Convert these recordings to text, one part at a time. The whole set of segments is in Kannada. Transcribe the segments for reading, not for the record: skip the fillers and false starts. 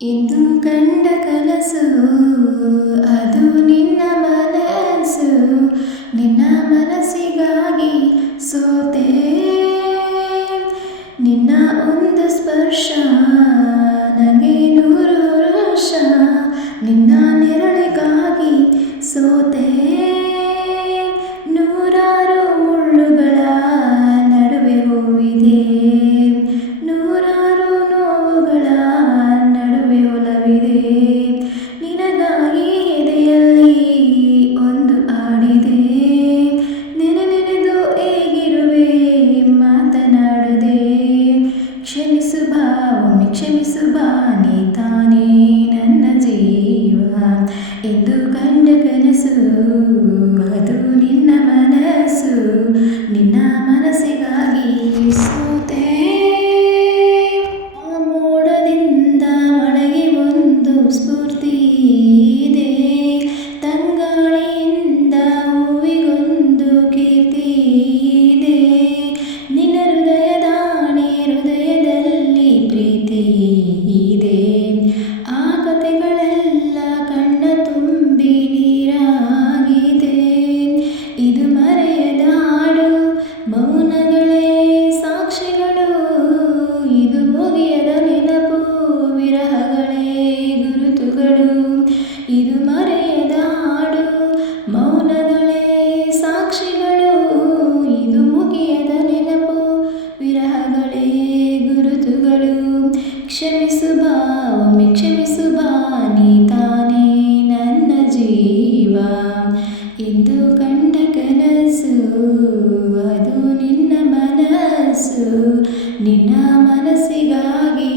ಇಂದು ಕಂಡ ಕನಸು ಅದು ನಿನ್ನ ಮನಸ್ಸು, ನಿನ್ನ ಮನಸ್ಸಿಗಾಗಿ ಸೋತೆ. ನಿನ್ನ ಒಂದು ಸ್ಪರ್ಶ ನನಗೆ ನೂರು ವರ್ಷ, ನಿನ್ನ ನೆರಳಿಗಾಗಿ ಸೋತೆ. ನೂರಾರು ಮುಳ್ಳುಗಳ ನಡುವೆ ಹೂವಿದೆ, ನೂರಾರು ನೋವುಗಳ ನಡುವೆ ಒಲವಿದೆ. ನಿನಗಾಗಿ ಎದೆಯಲ್ಲಿ ಒಂದು ಹಾಡಿದೆ, ನೆನೆದು ಹೇಗಿರುವೆ ಮಾತನಾಡದೆ. ಕ್ಷಮಿಸು ಬಾ ಒಮ್ಮೆ ಕ್ಷಮಿಸು ಬಾ, ನೀ ತಾನೇ ನನ್ನ ಜೀವ. ಎಂದು ಕಂಡ ಕನಸು ಅದು ನಿನ್ನ ಮನಸ್ಸು, ನಿನ್ನ ಮನಸ್ಸಿಗಾಗಿ ಸೋತೆ. ಆ ಮೋಡದಿಂದ ಮಳೆಗೆ ಒಂದು ಸ್ಫೂರ್ತಿ ಇದೆ, ತಂಗಾಳಿಯಿಂದ ಹೂವಿಗೊಂದು ಕೀರ್ತಿ ಇದೆ. ನಿನ್ನ ಹೃದಯದಾಣೆ ಹೃದಯದಲ್ಲಿ ಪ್ರೀತಿ ಇದೆ. ಆ ಕಥೆಗಳೆಲ್ಲ ಕಣ್ಣ ತುಂಬಿ ನೀರಾಗಿದೆ. ಇದು ಮರೆಯದ ಹಾಡು, ಮೌನಗಳೇ ಸಾಕ್ಷಿಗಳು. ಇದು ಮುಗಿಯದ ನೆನಪು, ವಿರಹಗಳೇ ಗುರುತುಗಳು. ಇದು ಮರೆಯದ ಹಾಡು, ಮೌನಗಳೇ ಸಾಕ್ಷಿಗಳು. ಇದು ಮುಗಿಯದ ನೆನಪು, ವಿರಹಗಳೇ ಗುರುತುಗಳು. ಕ್ಷಮಿಸು ಬಾ ಒಮ್ಮೆ ಕ್ಷಮಿಸು ಬಾ, ನೀ ತಾನೇ ನನ್ನ ಜೀವ. ಎಂದು ಕಂಡ ಕನಸು ಅದು ನಿನ್ನ ಮನಸ್ಸು, ನಿನ್ನ ಮನಸ್ಸಿಗಾಗಿ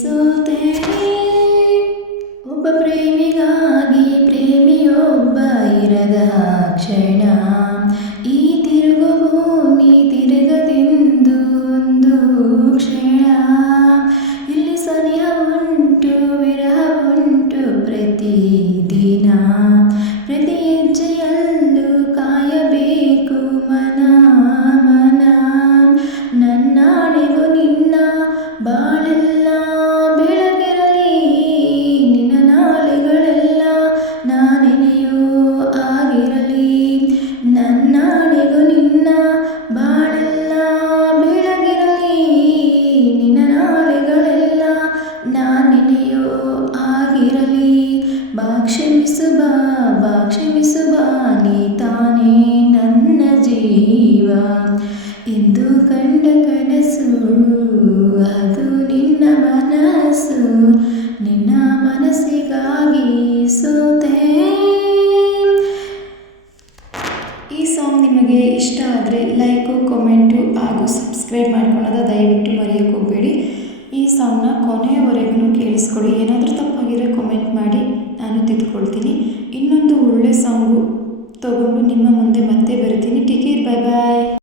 ಸೋತೆ. ಒಬ್ಬ ಪ್ರೇಮಿಗಾಗಿ ಪ್ರೇಮಿಯೊಬ್ಬ ಇರದ ಕ್ಷಣ, ಈ ತಿರುಗು ಭೂಮಿ ತಿರುಗದೆಂದು ಒಂದು ಕ್ಷಣ. ಇಲ್ಲಿ ಸನಿಹ ಉಂಟು ವಿರಹ ಉಂಟು ಪ್ರತಿದಿನ, ಪ್ರತಿ ಹೆಜ್ಜೆಯಲ್ಲೂ ಕಾಯಬೇಕು ಮನ. ನನ್ನಾಣೆಗೂ ನಿನ್ನ ಬಾಳೆಲ್ಲ ಬೆಳಗಿರಲಿ, ನಿನ್ನ ನಾಳೆಗಳೆಲ್ಲ ನಾನೆನೆಯೋ ಆಗಿರಲಿ. ನನ್ನಾಣೆಗೂ ನಿನ್ನ ಬಾಳೆಲ್ಲ ಬೆಳಗಿರಲಿ, ನಿನ್ನ ನಾಳೆಗಳೆಲ್ಲ ನಾನೆನೆಯೋ ಆಗಿರಲಿ. ಬಾ ಕ್ಷಮಿಸು ಬಾ ಬಾ ಕ್ಷಮಿಸು ಬಾ, ನೀ ತಾನೇ ನನ್ನ ಜೀವ. ಎಂದು ಕಂಡ ಕನಸು ಅದು ನಿನ್ನ ಮನಸ್ಸು, ನಿನ್ನ ಮನಸ್ಸಿಗಾಗಿ ಸೋತೆ. ಈ ಸಾಂಗ್ ನಿಮಗೆ ಇಷ್ಟ ಆದರೆ ಲೈಕು ಕಾಮೆಂಟು ಹಾಗೂ ಸಬ್ಸ್ಕ್ರೈಬ್ ಮಾಡ್ಕೊಳ್ಳೋದು ದಯವಿಟ್ಟು ಮರೆಯೋಕ್ಕೆ ಹೋಗಬೇಡಿ. ಈ ಸಾಂಗ್ನ ಕೊನೆಯವರೆಗೂ ಕೇಳಿಸ್ಕೊಳ್ಳಿ. ಏನಾದರೂ ತಪ್ಪಾಗಿರೋ ಕಾಮೆಂಟ್ ಮಾಡಿ, ನಾನು ತಿದ್ದುಕೊಳ್ತೀನಿ. ಇನ್ನೊಂದು ಒಳ್ಳೆ ಸಾಂಗು ತಗೊಂಡು ನಿಮ್ಮ ಮುಂದೆ ಮತ್ತೆ ಬರ್ತೀನಿ. ಟೇಕ್ ಕೇರ್, ಬಾಯ್ ಬಾಯ್.